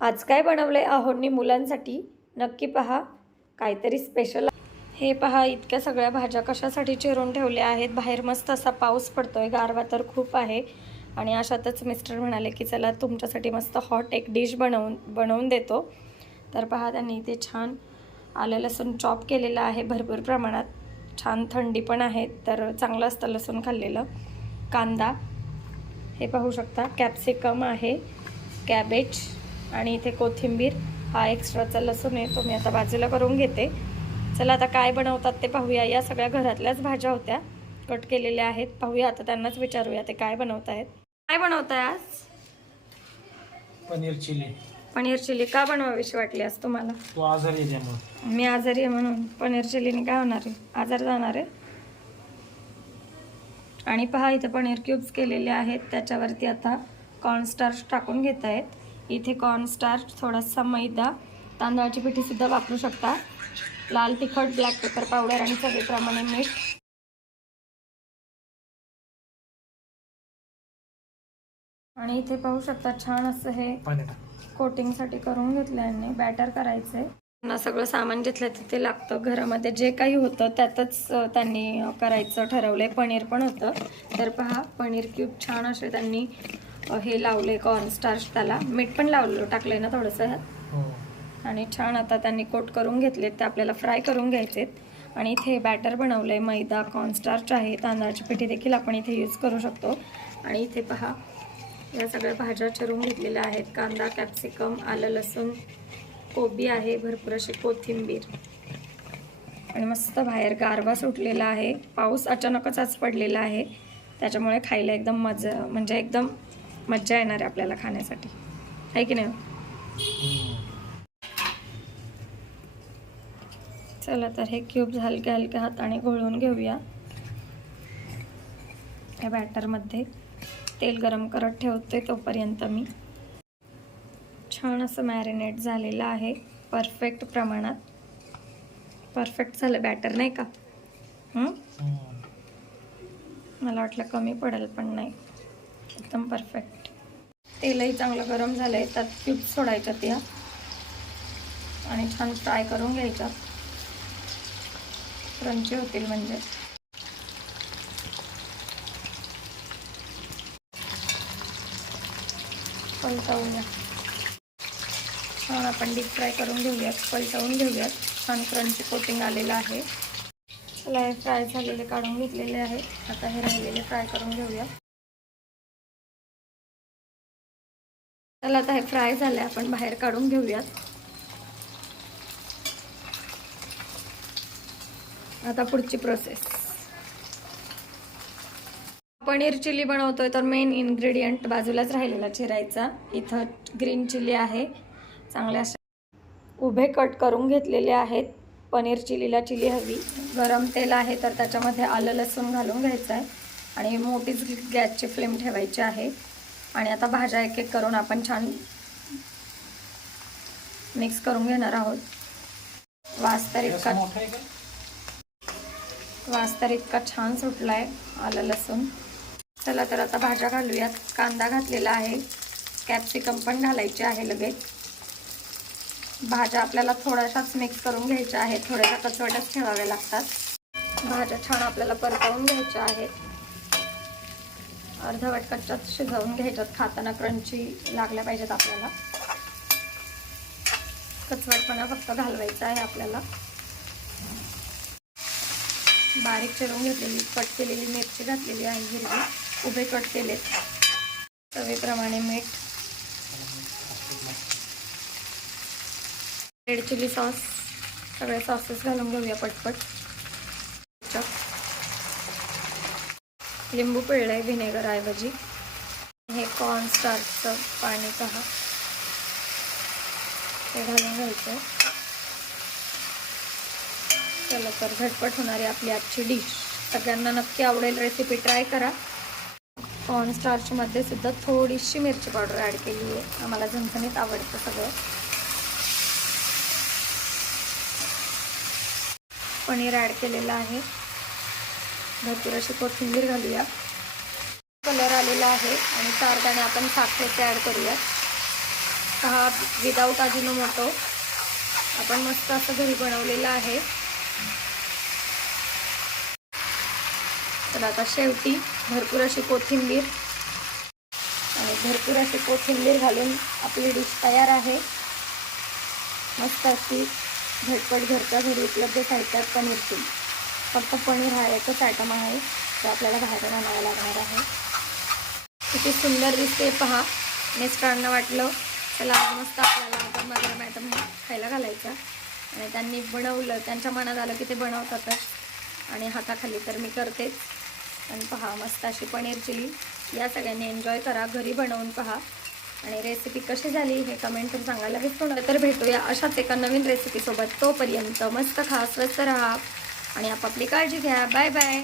आज काय बनवलं आहे आहोंनी मुलांसाठी? नक्की पहा. काहीतरी स्पेशल हे पहा इतक्या सगळ्या भाज्या कशासाठी चिरून ठेवल्या आहेत? बाहेर मस्त असा पाऊस पडतो आहे गारवा तर खूप आहे. आणि अशातच मिस्टर म्हणाले की चला तुमच्यासाठी मस्त हॉट एक डिश बनवून बनवून देतो. तर पहा त्यांनी इथे छान आलं लसूण चॉप केलेलं आहे भरपूर प्रमाणात. छान थंडी पण आहे तर चांगलं असतं लसूण खाल्लेलं. कांदा. हे पाहू शकता कॅप्सिकम आहे. कॅबेज आणि इथे कोथिंबीर हा एक्स्ट्राचा लसूण आहे तो मी आता बाजूला करून घेते. चला आता काय बनवतात ते पाहूया. या सगळ्या घरातल्याच भाज्या होत्या. कट केलेल्या आहेत. पाहूया आता त्यांनाच विचारूया ते काय बनवत आहेत काय बनवताय आज? पनीर चिली. पनीर चिली का बनवावीशी वाटली आज तुम्हाला? तो आजारी आहे मी आजारी आहे म्हणून. पनीर चिलीने काय होणार आहे? आजार जाणार आहे. आणि पहा इथे पनीर क्यूब्स केलेले आहेत. त्याच्यावरती आता कॉर्नस्टार्च टाकून घेत आहेत इथे कॉर्नस्टार्च थोडासा मैदा तांदळाची पिठीसुद्धा वापरू शकता. लाल तिखट ब्लॅक पेपर पावडर आणि चवीप्रमाणे मीठ. आणि इथे पाहू शकता छान असं हे कोटिंगसाठी करून घेतलं यांनी. बॅटर करायचंय. त्यांना सगळं सामान जिथलं तिथे लागतं. घरामध्ये जे काही होतं त्यातच त्यांनी करायचं ठरवलंय. पनीर पण होतं. तर पहा पनीर क्यूब छान असे त्यांनी हे लावले कॉर्नस्टार्च त्याला. मीठ पण लावलं टाकलंय ना थोडंसं. ह्यात हो. आणि छान आता त्यांनी कोट करून घेतलेत ते आपल्याला फ्राय करून घ्यायचेत. आणि इथे बॅटर बनवलंय मैदा कॉर्नस्टार्च आहे तांदळाची पिठी देखील आपण इथे यूज करू शकतो. आणि इथे पहा या सगळ्या भाज्या चिरून घेतलेल्या आहेत. कांदा कॅप्सिकम आलं लसूण कोबी आहे भरपूर अशी कोथिंबीर. आणि मस्त बाहेर गारवा सुटलेला आहे. पाऊस अचानकच आज पडलेला आहे. त्याच्यामुळे खायला एकदम मजा म्हणजे एकदम मज्जा येणार आहे आपल्याला खाण्यासाठी. आहे की नाही. चला तर हे क्यूब्स हलक्या हलक्या हाताने घोळून घेऊया. या बॅटरमध्ये तेल गरम करत ठेवते तोपर्यंत मी. छान असं मॅरिनेट झालेलं आहे. परफेक्ट प्रमाणात. परफेक्ट झालं बॅटर नाही का. मला वाटलं कमी पडेल पण नाही. एकदम परफेक्ट तेलही चांगलं गरम झालं आहे त्यात क्यूब्स सोडायच्या त्या आणि छान फ्राय करून घ्यायच्या. क्रंची होतील म्हणजे. पलटवूया छान आपण डीप फ्राय करून घेऊयात पलटवून घेऊयात. छान क्रंची कोटिंग आलेलं आहे. चला हे फ्राय झालेले काढून घेतलेले आहे. आता हे राहिलेले फ्राय करून घेऊया चला आता हे फ्राय झाले आपण बाहेर काढून घेऊयात. आता पुढची प्रोसेस पनीर चिली बनवतोय तर मेन इन्ग्रेडियंट बाजूलाच राहिलेला चिरायचा. इथं ग्रीन चिली आहे. चांगल्या अशा उभे कट करून घेतलेले आहेत. पनीर चिलीला चिली हवी. गरम तेल आहे तर त्याच्यामध्ये आलं लसूण घालून घ्यायचं आहे आणि मोठीच गॅसची फ्लेम ठेवायची आहे. आणि आता भाज्या एक एक करून आपण छान मिक्स करून घेणार आहोत. वास तर इतका वास तर इतका छान सुटला आहे आलं लसूण. चला तर आता भाज्या घालूयात. कांदा घातलेला आहे. कॅप्सिकम पण घालायचे आहे लगेच. भाज्या आपल्याला थोड्याशाच मिक्स करून घ्यायच्या आहेत. थोड्याशा कचवटच ठेवाव्या लागतात. भाज्या छान आपल्याला परतवून घ्यायच्या आहेत. अर्धवट कच्च्यात शिजवून घ्यायच्यात. खाताना क्रंची लागल्या पाहिजेत आपल्याला. कचवटपणा फक्त घालवायचा आहे आपल्याला. बारीक चिरून घेतलेली कट केलेली मिरची घातलेली आहे हिरवी. उभे कट केलेत. चवीप्रमाणे मीठ. Red chilli sauce. सगळे सॉसेस घालून घेऊया पटपट. लिंबू पिळलं आहे व्हिनेगर ऐवजी हे कॉर्न स्टार्चचं पाणी पहा. ते घालून घ्यायचं चला तर झटपट होणारी आपली आजची डिश सगळ्यांना नक्की आवडेल रेसिपी ट्राय करा. कॉर्न स्टार्चमध्ये सुद्धा थोडीशी मिरची पावडर ॲड केली आहे. आम्हाला झणझणीत आवडतं सगळं. पनीर ॲड केलेलं आहे. भरपूर अशी कोथिंबीर घालूया. कलर आलेला आहे आणि चार दाणे आपण साखरेचे ॲड करूया हा विदाऊट अजिनोमोटो आपण मस्त असं घरी बनवलेलं आहे. तर आता शेवटी भरपूर अशी कोथिंबीर आणि भरपूर अशी कोथिंबीर घालून आपली डिश तयार आहे. मस्त अशी झटपट घरच्या घरी उपलब्ध साहित्यात पनीरची. फक्त पनीर हा एकच आयटम आहे तो आपल्याला बाहेरून आणावा लागणार आहे. किती सुंदर दिसते पहा. मिस्टरांना वाटलं त्याला मस्त आपल्याला गरम गरम आयटम खायला घालायचा. आणि त्यांनी बनवलं त्यांच्या मनात आलं की ते बनवतातच. आणि हाताखाली तर मी करतेच. आणि पहा मस्त अशी पनीर चिली. या सगळ्यांनी एन्जॉय करा घरी बनवून पहा. आणि रेसिपी कशी झाली हे कमेंटून सांगायला विसरू नका. तर भेटूया अशाच एका नवीन रेसिपीसोबत तोपर्यंत मस्त खा स्वस्त राहा. आणि आपापली काळजी घ्या. Bye bye.